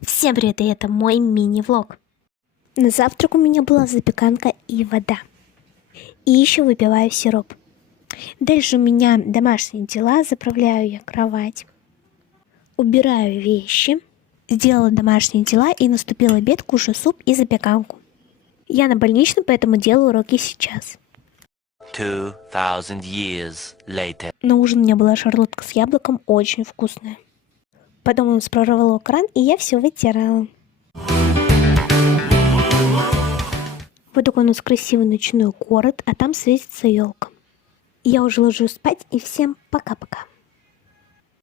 Всем привет, и это мой мини-влог. На завтрак у меня была запеканка и вода. И еще выпиваю сироп. Дальше у меня домашние дела, заправляю я кровать. Убираю вещи. Сделала домашние дела и наступил обед, кушаю суп и запеканку. Я на больничном, поэтому делаю уроки сейчас. 2000 years later. На ужин у меня была шарлотка с яблоком, очень вкусная. Потом он прорвало кран, и я все вытирала. Вот такой у нас красивый ночной город, а там светится елка. Я уже ложусь спать, и всем пока-пока.